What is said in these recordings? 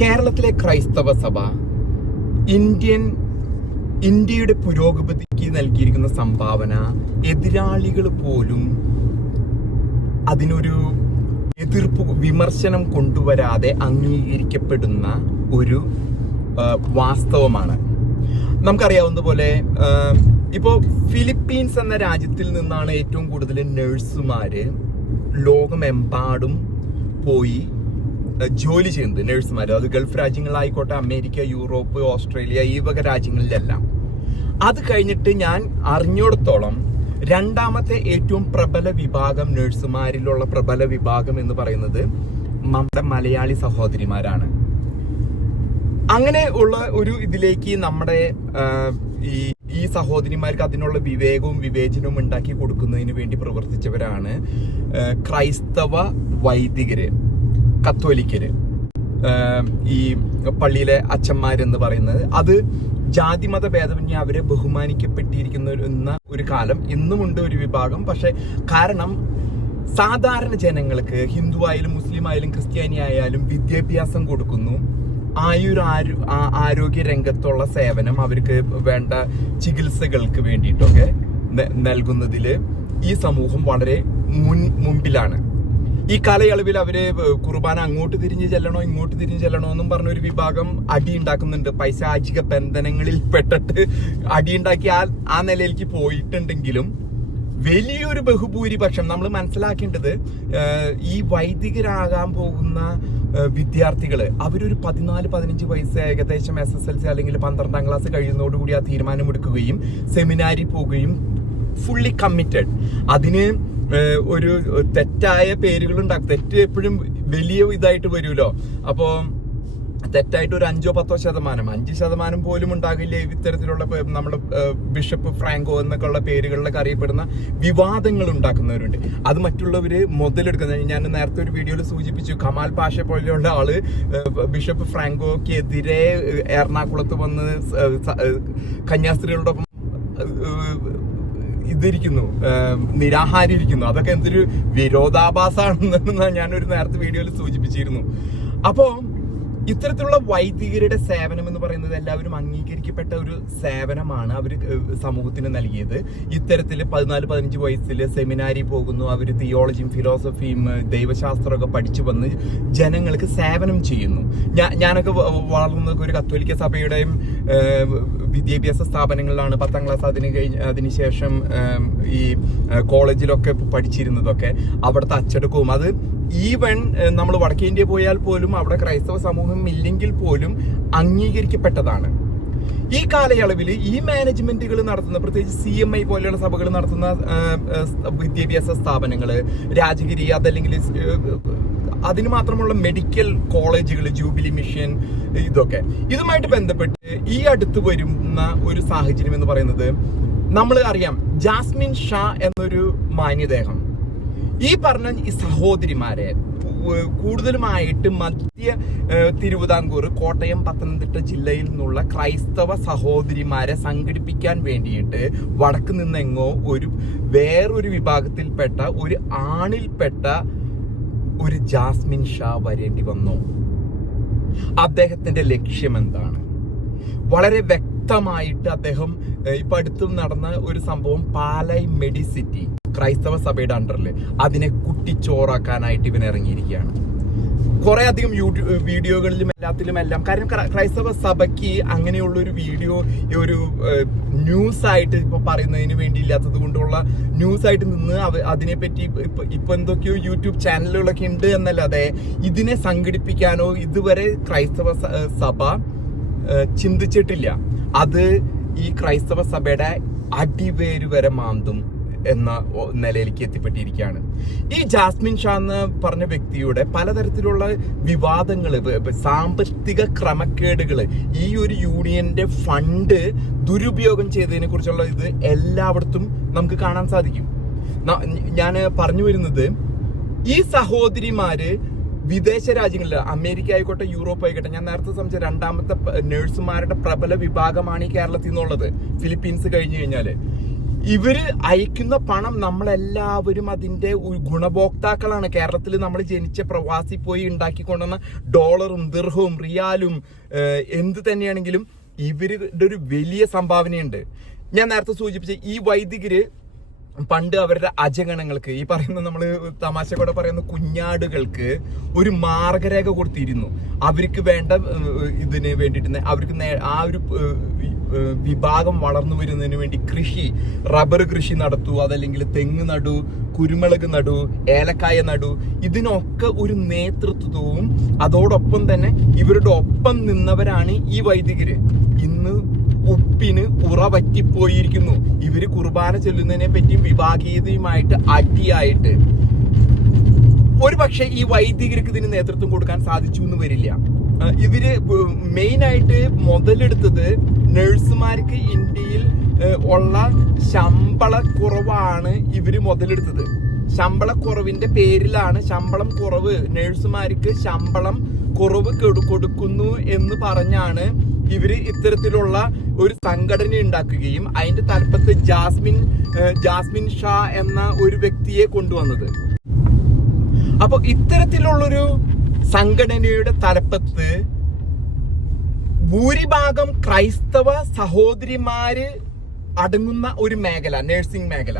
കേരളത്തിലെ ക്രൈസ്തവ സഭ ഇന്ത്യൻ ഇന്ത്യയുടെ പുരോഗതിക്ക് നൽകിയിരിക്കുന്ന സംഭാവന എതിരാളികൾ പോലും അതിനൊരു എതിർപ്പ് വിമർശനം കൊണ്ടുവരാതെ അംഗീകരിക്കപ്പെടുന്ന ഒരു വാസ്തവമാണ്. നമുക്കറിയാവുന്ന പോലെ ഇപ്പോൾ ഇപ്പോ ഫിലിപ്പീൻസ് എന്ന രാജ്യത്തിൽ നിന്നാണ് ഏറ്റവും കൂടുതൽ നഴ്സുമാർ ലോകമെമ്പാടും പോയി ജോലി ചെയ്യുന്നത്. നഴ്സുമാർ അത് ഗൾഫ് രാജ്യങ്ങളിലായിക്കോട്ടെ അമേരിക്ക യൂറോപ്പ് ഓസ്ട്രേലിയ ഈ വക രാജ്യങ്ങളിലെല്ലാം. അത് കഴിഞ്ഞിട്ട് ഞാൻ അറിഞ്ഞിടത്തോളം രണ്ടാമത്തെ ഏറ്റവും പ്രബല വിഭാഗം നഴ്സുമാരിലുള്ള പ്രബല വിഭാഗം എന്ന് പറയുന്നത് നമ്മുടെ മലയാളി സഹോദരിമാരാണ്. അങ്ങനെ ഉള്ള ഒരു ഇതിലേക്ക് നമ്മുടെ ഈ ഈ സഹോദരിമാർക്ക് അതിനുള്ള വിവേകവും വിവേചനവും ഉണ്ടാക്കി കൊടുക്കുന്നതിന് വേണ്ടി പ്രവർത്തിച്ചവരാണ് ക്രൈസ്തവ വൈദികര്. കത്തോലിക്കര്. ഈ പള്ളിയിലെ അച്ഛന്മാരെന്ന് പറയുന്നത് അത് ജാതിമത ഭേദമന്യേ അവരെ ബഹുമാനിക്കപ്പെട്ടിരിക്കുന്ന ഒരു- കാലം. ഇന്നുമുണ്ട് ഒരു വിഭാഗം. പക്ഷെ കാരണം സാധാരണ ജനങ്ങൾക്ക് ഹിന്ദു ആയാലും മുസ്ലിം ആയാലും ക്രിസ്ത്യാനി ആയാലും വിദ്യാഭ്യാസം കൊടുക്കുന്നു. ആയുർ ആരോ ആരോഗ്യ രംഗത്തുള്ള സേവനം അവർക്ക് വേണ്ട ചികിത്സകൾക്ക് വേണ്ടിയിട്ടൊക്കെ നൽകുന്നതിൽ ഈ സമൂഹം വളരെ മുൻ മുമ്പിലാണ്. ഈ കാലയളവിൽ അവർ കുർബാന അങ്ങോട്ട് തിരിഞ്ഞ് ചെല്ലണോ ഇങ്ങോട്ട് തിരിഞ്ഞ് ചെല്ലണോ എന്നും പറഞ്ഞ ഒരു വിഭാഗം അടി ഉണ്ടാക്കുന്നുണ്ട് പൈശാചിക ബന്ധനങ്ങളിൽ പെട്ടിട്ട് അടി ഉണ്ടാക്കി ആ ആ നിലയിലേക്ക് പോയിട്ടുണ്ടെങ്കിലും വലിയൊരു ബഹുഭൂരിപക്ഷം നമ്മൾ മനസ്സിലാക്കേണ്ടത് ഈ വൈദികരാകാൻ പോകുന്ന വിദ്യാർത്ഥികൾ അവരൊരു പതിനാല് പതിനഞ്ച് വയസ്സ് ഏകദേശം എസ് എസ് എൽ സി അല്ലെങ്കിൽ പന്ത്രണ്ടാം ക്ലാസ് കഴിയുന്നതോടുകൂടി ആ തീരുമാനമെടുക്കുകയും സെമിനാരി പോവുകയും ഫുള്ളി കമ്മിറ്റഡ് അതിന് ഒരു തെറ്റായ പേരുകൾ ഉണ്ടാക്കും തെറ്റ് എപ്പോഴും വലിയ ഇതായിട്ട് വരുമല്ലോ. അപ്പോ തെറ്റായിട്ട് ഒരു അഞ്ചോ പത്തോ ശതമാനം അഞ്ച് ശതമാനം പോലും ഉണ്ടാകില്ല ഇത്തരത്തിലുള്ള നമ്മുടെ ബിഷപ്പ് ഫ്രാങ്കോ എന്നൊക്കെ ഉള്ള പേരുകളിലൊക്കെ അറിയപ്പെടുന്ന വിവാദങ്ങൾ ഉണ്ടാക്കുന്നവരുണ്ട്. അത് മറ്റുള്ളവർ മുതലെടുക്കുന്നത് ഞാൻ നേരത്തെ ഒരു വീഡിയോയിൽ സൂചിപ്പിച്ചു കമാൽ പാഷ പോലെയുള്ള ആൾ ബിഷപ്പ് ഫ്രാങ്കോക്കെതിരെ എറണാകുളത്ത് വന്ന് കന്യാസ്ത്രീകളോടൊപ്പം ഇതിരിക്കുന്നു നിരാഹാരിയിരിക്കുന്നു അതൊക്കെ എന്തൊരു ഞാൻ ഞാനൊരു നേരത്തെ വീഡിയോയിൽ സൂചിപ്പിച്ചിരുന്നു. അപ്പോ ഇത്തരത്തിലുള്ള വൈദികരുടെ സേവനം എന്ന് പറയുന്നത് എല്ലാവരും അംഗീകരിക്കപ്പെട്ട ഒരു സേവനമാണ് അവർ സമൂഹത്തിന് നൽകിയത്. ഇത്തരത്തിൽ പതിനാല് പതിനഞ്ച് വയസ്സിൽ സെമിനാരി പോകുന്നു അവർ തിയോളജിയും ഫിലോസഫിയും ദൈവശാസ്ത്രമൊക്കെ പഠിച്ചു വന്ന് ജനങ്ങൾക്ക് സേവനം ചെയ്യുന്നു. ഞാൻ ഞാനൊക്കെ വളർന്ന ഒരു കത്തോലിക്ക സഭയുടെയും വിദ്യാഭ്യാസ സ്ഥാപനങ്ങളിലാണ് പത്താം ക്ലാസ് അതിന് കഴിഞ്ഞ് അതിനുശേഷം ഈ കോളേജിലൊക്കെ പഠിച്ചിരുന്നതൊക്കെ. അവിടുത്തെ അച്ചടക്കവും അത് ഈവൻ നമ്മൾ വടക്കേ ഇന്ത്യ പോയാൽ പോലും അവിടെ ക്രൈസ്തവ സമൂഹം ഇല്ലെങ്കിൽ പോലും അംഗീകരിക്കപ്പെട്ടതാണ്. ഈ കാലയളവിൽ ഈ മാനേജ്മെന്റുകൾ നടത്തുന്ന പ്രത്യേകിച്ച് സി എം ഐ പോലെയുള്ള സഭകൾ നടത്തുന്ന വിദ്യാഭ്യാസ സ്ഥാപനങ്ങൾ രാജഗിരി അതല്ലെങ്കിൽ അതിന് മാത്രമുള്ള മെഡിക്കൽ കോളേജുകൾ ജൂബിലി മിഷൻ ഇതൊക്കെ. ഇതുമായിട്ട് ബന്ധപ്പെട്ട് ഈ അടുത്ത് വരുന്ന ഒരു സാഹചര്യം എന്ന് പറയുന്നത് നമ്മൾ അറിയാം ജാസ്മിൻ ഷാ എന്നൊരു മാന്യദേഹം. ഈ പറഞ്ഞ ഈ സഹോദരിമാരെ കൂടുതലുമായിട്ട് മധ്യ തിരുവിതാംകൂർ കോട്ടയം പത്തനംതിട്ട ജില്ലയിൽ നിന്നുള്ള ക്രൈസ്തവ സഹോദരിമാരെ സംഘടിപ്പിക്കാൻ വേണ്ടിയിട്ട് വടക്ക് നിന്നെങ്ങോ ഒരു വേറൊരു വിഭാഗത്തിൽപ്പെട്ട ഒരു ആണിൽപ്പെട്ട ഒരു ജാസ്മിൻ ഷാ വരേണ്ടി വന്നു. അദ്ദേഹത്തിന്റെ ലക്ഷ്യം എന്താണ്? വളരെ വ്യക്തമായിട്ട് അദ്ദേഹം ഇപ്പൊ അടുത്ത് നടന്ന ഒരു സംഭവം പാലൈ മെഡിസിറ്റി. ക്രൈസ്തവ സഭയുടെ അണ്ടറിൽ അതിനെ കുട്ടിച്ചോറാക്കാനായിട്ട് ഇവൻ ഇറങ്ങിയിരിക്കുകയാണ്. കുറെ അധികം യൂട്യൂബ് വീഡിയോകളിലും എല്ലാത്തിലും എല്ലാം. കാര്യം ക്രൈസ്തവ സഭയ്ക്ക് അങ്ങനെയുള്ള ഒരു വീഡിയോ ഈ ഒരു ന്യൂസ് ആയിട്ട് ഇപ്പൊ പറയുന്നതിന് വേണ്ടി ഇല്ലാത്തത് കൊണ്ടുള്ള ന്യൂസ് ആയിട്ട് നിന്ന് അതിനെപ്പറ്റി ഇപ്പൊ ഇപ്പൊ എന്തൊക്കെയോ യൂട്യൂബ് ചാനലുകളൊക്കെ ഉണ്ട് എന്നല്ലാതെ ഇതിനെ സംഘടിപ്പിക്കാനോ ഇതുവരെ ക്രൈസ്തവ സഭ ചിന്തിച്ചിട്ടില്ല. അത് ഈ ക്രൈസ്തവ സഭയുടെ അടിവേര് വരെ മാന്തും. എന്ന നിലയിലേക്ക് എത്തിപ്പെട്ടിരിക്കുകയാണ്. ഈ ജാസ്മിൻ ഷാ എന്ന് പറഞ്ഞ വ്യക്തിയുടെ പലതരത്തിലുള്ള വിവാദങ്ങൾ സാമ്പത്തിക ക്രമക്കേടുകൾ ഈ ഒരു യൂണിയന്റെ ഫണ്ട് ദുരുപയോഗം ചെയ്തതിനെ കുറിച്ചുള്ള ഇത് എല്ലായിടത്തും നമുക്ക് കാണാൻ സാധിക്കും. ഞാൻ പറഞ്ഞു വരുന്നത് ഈ സഹോദരിമാര് വിദേശ രാജ്യങ്ങളിൽ അമേരിക്ക ആയിക്കോട്ടെ യൂറോപ്പ് ആയിക്കോട്ടെ ഞാൻ നേരത്തെ സംബന്ധിച്ച രണ്ടാമത്തെ നഴ്സുമാരുടെ പ്രബല വിഭാഗമാണ് ഈ കേരളത്തിൽ നിന്നുള്ളത്. ഫിലിപ്പീൻസ് കഴിഞ്ഞു കഴിഞ്ഞാൽ. ഇവർ അയക്കുന്ന പണം നമ്മളെല്ലാവരും അതിന്റെ ഗുണഭോക്താക്കളാണ്. കേരളത്തിൽ നമ്മൾ ജനിച്ച പ്രവാസി പോയി ഉണ്ടാക്കിക്കൊണ്ടുവന്ന ഡോളറും ദിർഹവും റിയാലും എന്ത് തന്നെയാണെങ്കിലും ഇവരുടെ ഒരു വലിയ സംഭാവനയുണ്ട്. ഞാൻ നേരത്തെ സൂചിപ്പിച്ച ഈ വൈദികര് പണ്ട് അവരുടെ അജഗണങ്ങൾക്ക് ഈ പറയുന്ന നമ്മൾ തമാശ കൂടെ പറയുന്ന കുഞ്ഞാടുകൾക്ക് ഒരു മാർഗരേഖ കൊടുത്തിരുന്നു. അവർക്ക് വേണ്ട ഇതിന് വേണ്ടിയിട്ട് അവർക്ക് ആ ഒരു വിഭാഗം വളർന്നു വരുന്നതിന് വേണ്ടി കൃഷി റബ്ബർ കൃഷി നടത്തൂ അതല്ലെങ്കിൽ തെങ്ങ് നടു കുരുമുളക് നടു ഏലക്കായ നടു ഇതിനൊക്കെ ഒരു നേതൃത്വവും അതോടൊപ്പം തന്നെ ഇവരുടെ ഒപ്പം നിന്നവരാണ് ഈ വൈദികര്. ഇന്ന് ഉപ്പിന് ഉറ പറ്റിപ്പോയിരിക്കുന്നു ഇവർ കുർബാന ചെല്ലുന്നതിനെ പറ്റിയും വിഭാഗീയതയുമായിട്ട് അടിയായിട്ട്. ഒരു പക്ഷേ ഈ വൈദികർക്ക് ഇതിന് നേതൃത്വം കൊടുക്കാൻ സാധിച്ചു എന്ന് വരില്ല. ഇവർ മെയിനായിട്ട് മുതലെടുത്തത് നഴ്സുമാർക്ക് ഇന്ത്യയിൽ ഉള്ള ശമ്പള കുറവാണ് ഇവർ മുതലെടുത്തത്. ശമ്പളക്കുറവിന്റെ പേരിലാണ് ശമ്പളം കുറവ്. നഴ്സുമാർക്ക് ശമ്പളം കുറവ് കൊടുക്കുന്നു എന്ന് പറഞ്ഞാണ് ഇവർ ഇത്തരത്തിലുള്ള ഒരു സംഘടന ഉണ്ടാക്കുകയും അതിന്റെ തലപ്പത്ത് ജാസ്മിൻ ജാസ്മിൻ ഷാ എന്ന ഒരു വ്യക്തിയെ കൊണ്ടുവന്നത്. അപ്പൊ ഇത്തരത്തിലുള്ളൊരു സംഘടനയുടെ തലപ്പത്ത് ഭൂരിഭാഗം ക്രൈസ്തവ സഹോദരിമാര് അടങ്ങുന്ന ഒരു മേഖല നഴ്സിംഗ് മേഖല.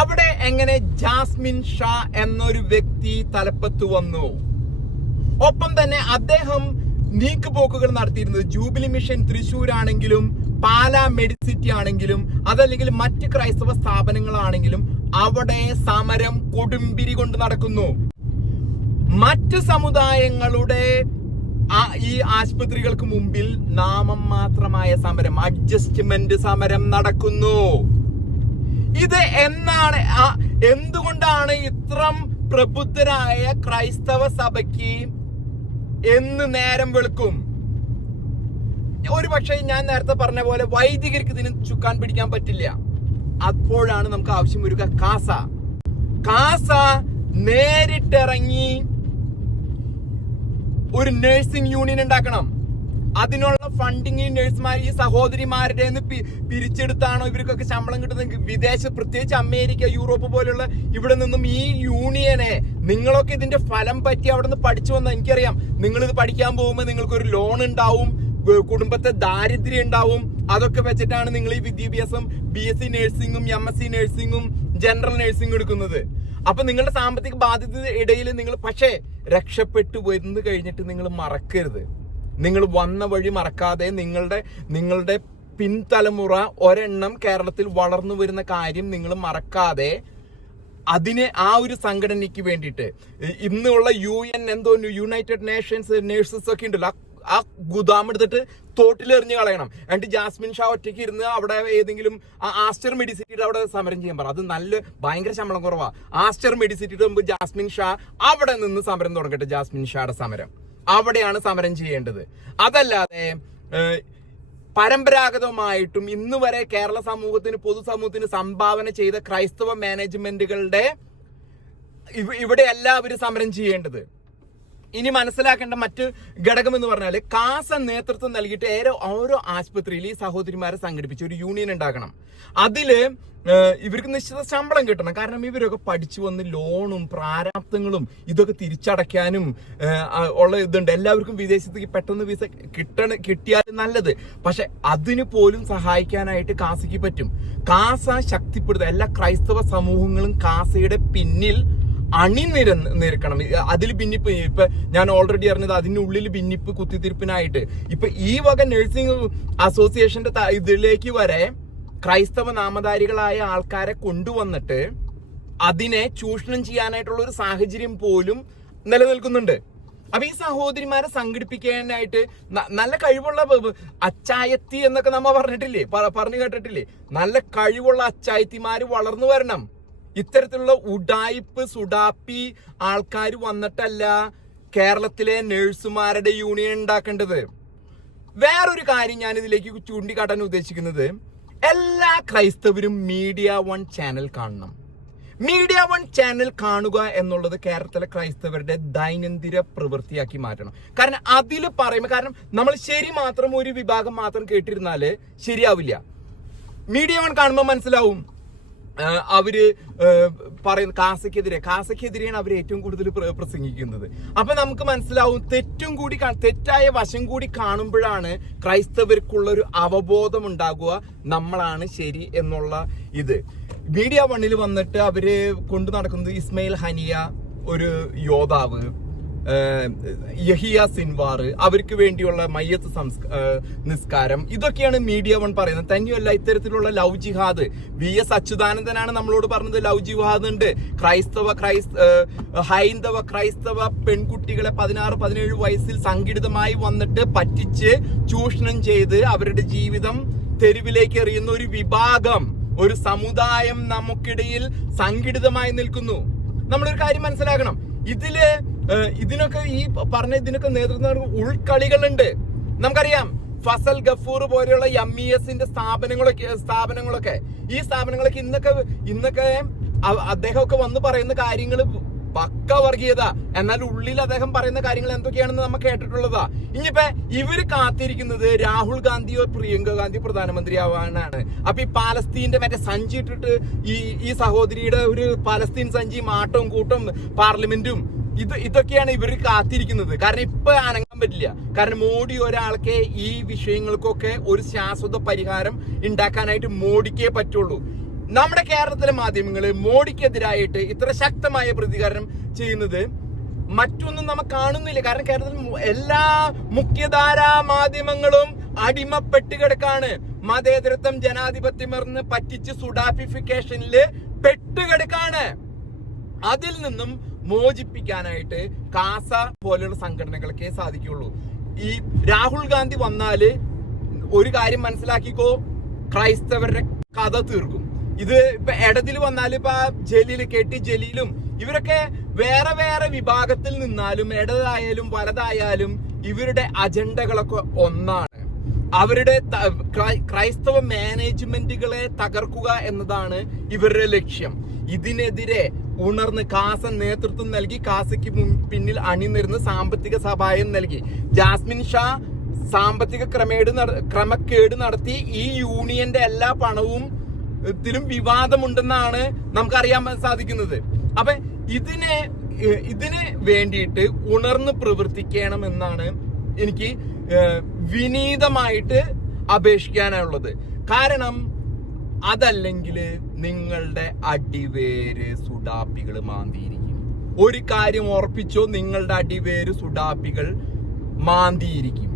അവിടെ എങ്ങനെ ജാസ്മിൻ ഷാ എന്നൊരു വ്യക്തി തലപ്പത്ത് വന്നു. ഒപ്പം തന്നെ അദ്ദേഹം നീക്കുപോക്കുകൾ നടത്തിയിരുന്നത് ജൂബിലി മിഷൻ തൃശൂർ ആണെങ്കിലും പാലാ മെഡിസിറ്റി ആണെങ്കിലും അതല്ലെങ്കിൽ മറ്റ് ക്രൈസ്തവ സ്ഥാപനങ്ങളാണെങ്കിലും അവിടെ സമരം കൊടുമ്പിരി കൊണ്ട് നടക്കുന്നു. മറ്റ് സമുദായങ്ങളുടെ ഈ ആശുപത്രികൾക്ക് മുമ്പിൽ നാമം മാത്രമായ സമരം അഡ്ജസ്റ്റ്മെന്റ് സമരം നടക്കുന്നു. ഇത് എന്നാണ് എന്തുകൊണ്ടാണ് ഇത്രം പ്രബുദ്ധരായ ക്രൈസ്തവ സഭയ്ക്ക് എന്ന് നേരം വെളുക്കും? ഒരു പക്ഷേ ഞാൻ നേരത്തെ പറഞ്ഞ പോലെ വൈദികർക്ക് ഇതിന് ചുക്കാൻ പിടിക്കാൻ പറ്റില്ല. അപ്പോഴാണ് നമുക്ക് ആവശ്യം വരിക കാസ. കാസ നേരിട്ടിറങ്ങി ഒരു നഴ്സിംഗ് യൂണിയൻ ഉണ്ടാക്കണം. അതിനുള്ള ഫണ്ടിങ് ഈ നഴ്സുമാർ ഈ സഹോദരിമാരുടെ പിരിച്ചെടുത്താണോ ഇവർക്കൊക്കെ ശമ്പളം കിട്ടുന്നത്? വിദേശ പ്രത്യേകിച്ച് അമേരിക്ക യൂറോപ്പ് പോലുള്ള ഇവിടെ നിന്നും ഈ യൂണിയനെ നിങ്ങളൊക്കെ ഇതിന്റെ ഫലം പറ്റി അവിടെ നിന്ന് പഠിച്ചു വന്ന? എനിക്കറിയാം. നിങ്ങൾ ഇത് പഠിക്കാൻ പോകുമ്പോൾ നിങ്ങൾക്ക് ഒരു ലോൺ ഉണ്ടാവും കുടുംബത്തെ ദാരിദ്ര്യം ഉണ്ടാവും. അതൊക്കെ വെച്ചിട്ടാണ് നിങ്ങൾ ഈ വിദ്യാഭ്യാസം ബി എസ് സി നഴ്സിംഗും എം എസ് സി നഴ്സിംഗും ജനറൽ നഴ്സിംഗ് എടുക്കുന്നത്. അപ്പൊ നിങ്ങളുടെ സാമ്പത്തിക ബാധ്യത ഇടയിൽ നിങ്ങൾ പക്ഷേ രക്ഷപ്പെട്ടു വരുന്നു കഴിഞ്ഞിട്ട് നിങ്ങൾ മറക്കരുത്. നിങ്ങൾ വന്ന വഴി മറക്കാതെ നിങ്ങളുടെ നിങ്ങളുടെ പിൻതലമുറ ഒരെണ്ണം കേരളത്തിൽ വളർന്നു വരുന്ന കാര്യം നിങ്ങൾ മറക്കാതെ അതിനെ ആ ഒരു സംഘടനയ്ക്ക് വേണ്ടിയിട്ട്. ഇന്നുള്ള യു എൻ എന്തോ യുണൈറ്റഡ് നേഷൻസ് നേഴ്സസ് ഒക്കെ ഉണ്ടല്ലോ ആ- ഗുദാം എടുത്തിട്ട് തോട്ടിലെറിഞ്ഞ് കളയണം. എന്നിട്ട് ജാസ്മിൻ ഷാ ഒറ്റയ്ക്ക് ഇരുന്ന് അവിടെ ഏതെങ്കിലും ആസ്റ്റർ മെഡിസിറ്റിയുടെ അവിടെ സമരം ചെയ്യാൻ പറ. അത് നല്ല ഭയങ്കര ശമ്പളം കുറവാ. ആസ്റ്റർ മെഡിസിറ്റിയുടെ മുമ്പ് ജാസ്മിൻ ഷാ അവിടെ നിന്ന് സമരം തുടങ്ങട്ടെ ജാസ്മിൻ ഷായുടെ സമരം. അവിടെയാണ് സമരം ചെയ്യേണ്ടത്. അതല്ലാതെ പരമ്പരാഗതമായിട്ടും ഇന്ന് വരെ കേരള സമൂഹത്തിന് പൊതുസമൂഹത്തിന് സംഭാവന ചെയ്ത ക്രൈസ്തവ മാനേജ്മെന്റുകളുടെ ഇവിടെയല്ല അവർ സമരം ചെയ്യേണ്ടത്. ഇനി മനസ്സിലാക്കേണ്ട മറ്റ് ഘടകം എന്ന് പറഞ്ഞാൽ കാസ നേതൃത്വം നൽകിയിട്ട് ഏരോ ഓരോ ആശുപത്രിയിൽ ഈ സഹോദരിമാരെ സംഘടിപ്പിച്ച് ഒരു യൂണിയൻ ഉണ്ടാക്കണം അതിൽ ഇവർക്ക് നിശ്ചിത ശമ്പളം കിട്ടണം. കാരണം ഇവരൊക്കെ പഠിച്ചു വന്ന് ലോണും പ്രാരാബ്ദങ്ങളും ഇതൊക്കെ തിരിച്ചടയ്ക്കാനും ഉള്ള ഇതുണ്ട്. എല്ലാവർക്കും വിദേശത്തേക്ക് പെട്ടെന്ന് വിസ കിട്ടണ കിട്ടിയാൽ നല്ലത്. പക്ഷെ അതിന് പോലും സഹായിക്കാനായിട്ട് കാസയ്ക്ക് പറ്റും. കാസ ശക്തിപ്പെടുത്തുക. എല്ലാ ക്രൈസ്തവ സമൂഹങ്ങളും കാസയുടെ പിന്നിൽ അണിനിര നിരക്കണം. അതിൽ ഭിന്നിപ്പ് ഇപ്പൊ ഞാൻ ഓൾറെഡി അറിഞ്ഞത് അതിനുള്ളിൽ ഭിന്നിപ്പ് കുത്തിത്തിരിപ്പിനായിട്ട്. ഇപ്പൊ ഈ വക നഴ്സിംഗ് അസോസിയേഷന്റെ ഇതിലേക്ക് വരെ ക്രൈസ്തവ നാമധാരികളായ ആൾക്കാരെ കൊണ്ടുവന്നിട്ട് അതിനെ ചൂഷണം ചെയ്യാനായിട്ടുള്ള ഒരു സാഹചര്യം പോലും നിലനിൽക്കുന്നുണ്ട്. അപ്പൊ ഈ സഹോദരിമാരെ സംഘടിപ്പിക്കാനായിട്ട് നല്ല കഴിവുള്ള അച്ചായത്തി എന്നൊക്കെ നമ്മ പറഞ്ഞിട്ടില്ലേ? പറഞ്ഞു കേട്ടിട്ടില്ലേ? നല്ല കഴിവുള്ള അച്ചായത്തിമാര് വളർന്നു വരണം. ഇത്തരത്തിലുള്ള ഉഡായിപ്പ് സുഡാപ്പി ആൾക്കാർ വന്നിട്ടല്ല കേരളത്തിലെ നഴ്സുമാരുടെ യൂണിയൻ ഉണ്ടാക്കേണ്ടത്. വേറൊരു കാര്യം ഞാൻ ഇതിലേക്ക് ചൂണ്ടിക്കാട്ടാൻ ഉദ്ദേശിക്കുന്നത്. എല്ലാ ക്രൈസ്തവരും മീഡിയ വൺ ചാനൽ കാണണം. മീഡിയ വൺ ചാനൽ കാണുക എന്നുള്ളത് കേരളത്തിലെ ക്രൈസ്തവരുടെ ദൈനംദിന പ്രവൃത്തിയാക്കി മാറ്റണം. കാരണം അതിൽ പറയുമ്പോൾ കാരണം നമ്മൾ ശരി മാത്രം ഒരു വിഭാഗം മാത്രം കേട്ടിരുന്നാൽ ശരിയാവില്ല. മീഡിയ വൺ കാണുമ്പോൾ മനസ്സിലാവും. അവർ പറയുന്ന കാസയ്ക്കെതിരെ കാസയ്ക്കെതിരെയാണ് അവർ ഏറ്റവും കൂടുതൽ പ്ര- പ്രസംഗിക്കുന്നത്. അപ്പൊ നമുക്ക് മനസ്സിലാവും തെറ്റും കൂടി തെറ്റായ വശം കൂടി കാണുമ്പോഴാണ് ക്രൈസ്തവർക്കുള്ള ഒരു അവബോധം ഉണ്ടാകുക നമ്മളാണ് ശരി എന്നുള്ള ഇത്. മീഡിയ വണ്ണിൽ വന്നിട്ട് അവർ കൊണ്ടു നടക്കുന്നത് ഇസ്മയിൽ ഹനിയ ഒരു യോദ്ധാവ്. യഹിയ സിൻവാർ അവർക്ക് വേണ്ടിയുള്ള മയ്യത്ത് നിസ്കാരം. ഇതൊക്കെയാണ് മീഡിയ വൺ പറയുന്നത്. തന്നെയല്ല ഇത്തരത്തിലുള്ള ലവ് ജിഹാദ്. വി എസ് അച്യുതാനന്ദനാണ് നമ്മളോട് പറഞ്ഞത് ലവ് ജിഹാദ് ഉണ്ട്. ക്രൈസ്തവ ക്രൈസ്ത ഹൈന്ദവ ക്രൈസ്തവ പെൺകുട്ടികളെ പതിനാറ് പതിനേഴ് വയസ്സിൽ സംഘടിതമായി വന്നിട്ട് പറ്റിച്ച് ചൂഷണം ചെയ്ത് അവരുടെ ജീവിതം തെരുവിലേക്ക് എറിയുന്ന ഒരു വിഭാഗം ഒരു സമുദായം നമുക്കിടയിൽ സംഘടിതമായി നിൽക്കുന്നു. നമ്മളൊരു കാര്യം മനസ്സിലാക്കണം. ഇതിൽ ഇതിനൊക്കെ ഈ പറഞ്ഞ ഇതിനൊക്കെ നേതൃത്വം ഉൾക്കളികളുണ്ട്. നമുക്കറിയാം ഫസൽ ഗഫൂർ പോലെയുള്ള എം ഇ എസിന്റെ സ്ഥാപനങ്ങളൊക്കെ സ്ഥാപനങ്ങളൊക്കെ. ഈ സ്ഥാപനങ്ങളൊക്കെ ഇന്നൊക്കെ ഇന്നൊക്കെ അദ്ദേഹമൊക്കെ വന്ന് പറയുന്ന കാര്യങ്ങൾ പക്ക വർഗീയത എന്നാൽ ഉള്ളിൽ അദ്ദേഹം പറയുന്ന കാര്യങ്ങൾ എന്തൊക്കെയാണെന്ന് നമ്മൾ കേട്ടിട്ടുള്ളതാ. ഇനിയിപ്പോ ഇവർ കാത്തിരിക്കുന്നത് രാഹുൽ ഗാന്ധിയോ പ്രിയങ്ക ഗാന്ധി പ്രധാനമന്ത്രി ആവാനാണ് അപ്പൊ ഈ പാലസ്തീന്റെ മറ്റേ സഞ്ചി ഇട്ടിട്ട് ഈ ഈ സഹോദരിയുടെ ഒരു പാലസ്തീൻ സഞ്ചി മാട്ടവും കൂട്ടും പാർലമെന്റും ഇത് ഇതൊക്കെയാണ് ഇവർ കാത്തിരിക്കുന്നത്. കാരണം ഇപ്പൊ അനങ്ങാൻ പറ്റില്ല. കാരണം മോഡി ഒരാൾക്ക് ഈ വിഷയങ്ങൾക്കൊക്കെ ഒരു ശാശ്വത പരിഹാരം ഉണ്ടാക്കാനായിട്ട് മോഡിക്കേ പറ്റുള്ളൂ. നമ്മുടെ കേരളത്തിലെ മാധ്യമങ്ങൾ മോഡിക്കെതിരായിട്ട് ഇത്ര ശക്തമായ പ്രതികരണം ചെയ്യുന്നത് മറ്റൊന്നും നമുക്ക് കാണുന്നില്ല. കാരണം കേരളത്തിൽ എല്ലാ മുഖ്യധാരാ മാധ്യമങ്ങളും അടിമപ്പെട്ട് കിടക്കാണ്. മതേതരത്വം ജനാധിപത്യം എന്ന് പറ്റിച്ച് സുഡാഫിഫിക്കേഷനിൽ പെട്ടുകിടക്കാണ് അതിൽ നിന്നും മോചിപ്പിക്കാനായിട്ട് കാസ പോലെയുള്ള സംഘടനകൾക്കേ സാധിക്കുള്ളൂ ഈ രാഹുൽ ഗാന്ധി വന്നാൽ ഒരു കാര്യം മനസ്സിലാക്കിക്കോ ക്രൈസ്തവരുടെ കഥ തീർക്കും. ഇത് ഇപ്പൊ ഇടതിൽ വന്നാൽ ഇപ്പൊ ജലീൽ കെ ടി ജലീലും ഇവരൊക്കെ വേറെ വേറെ വിഭാഗത്തിൽ നിന്നാലും ഇടതായാലും വലതായാലും ഇവരുടെ അജണ്ടകളൊക്കെ ഒന്നാണ്. അവരുടെ ക്രൈസ്തവ മാനേജ്മെന്റുകളെ തകർക്കുക എന്നതാണ് ഇവരുടെ ലക്ഷ്യം. ഇതിനെതിരെ ഉണർന്ന് കാസ നേതൃത്വം നൽകി കാസയ്ക്ക് പിന്നിൽ അണിനിരുന്ന് സാമ്പത്തിക സഹായം നൽകി. ജാസ്മിൻ ഷാ സാമ്പത്തിക ക്രമേട് ക്രമക്കേട് നടത്തി ഈ യൂണിയന്റെ എല്ലാ പണവും ത്തിലും വിവാദമുണ്ടെന്നാണ് നമുക്കറിയാൻ സാധിക്കുന്നത്. അപ്പൊ ഇതിനെ ഇതിന് വേണ്ടിയിട്ട് ഉണർന്ന് പ്രവർത്തിക്കണമെന്നാണ് എനിക്ക് വിനീതമായിട്ട് അപേക്ഷിക്കാനുള്ളത്. കാരണം അതല്ലെങ്കിൽ നിങ്ങളുടെ അടിവേര് സുഡാപ്പികൾ മാന്തിയിരിക്കും ഒരു കാര്യം ഉറപ്പിച്ചോ നിങ്ങളുടെ അടിവേര് സുഡാപ്പികൾ മാന്തിയിരിക്കും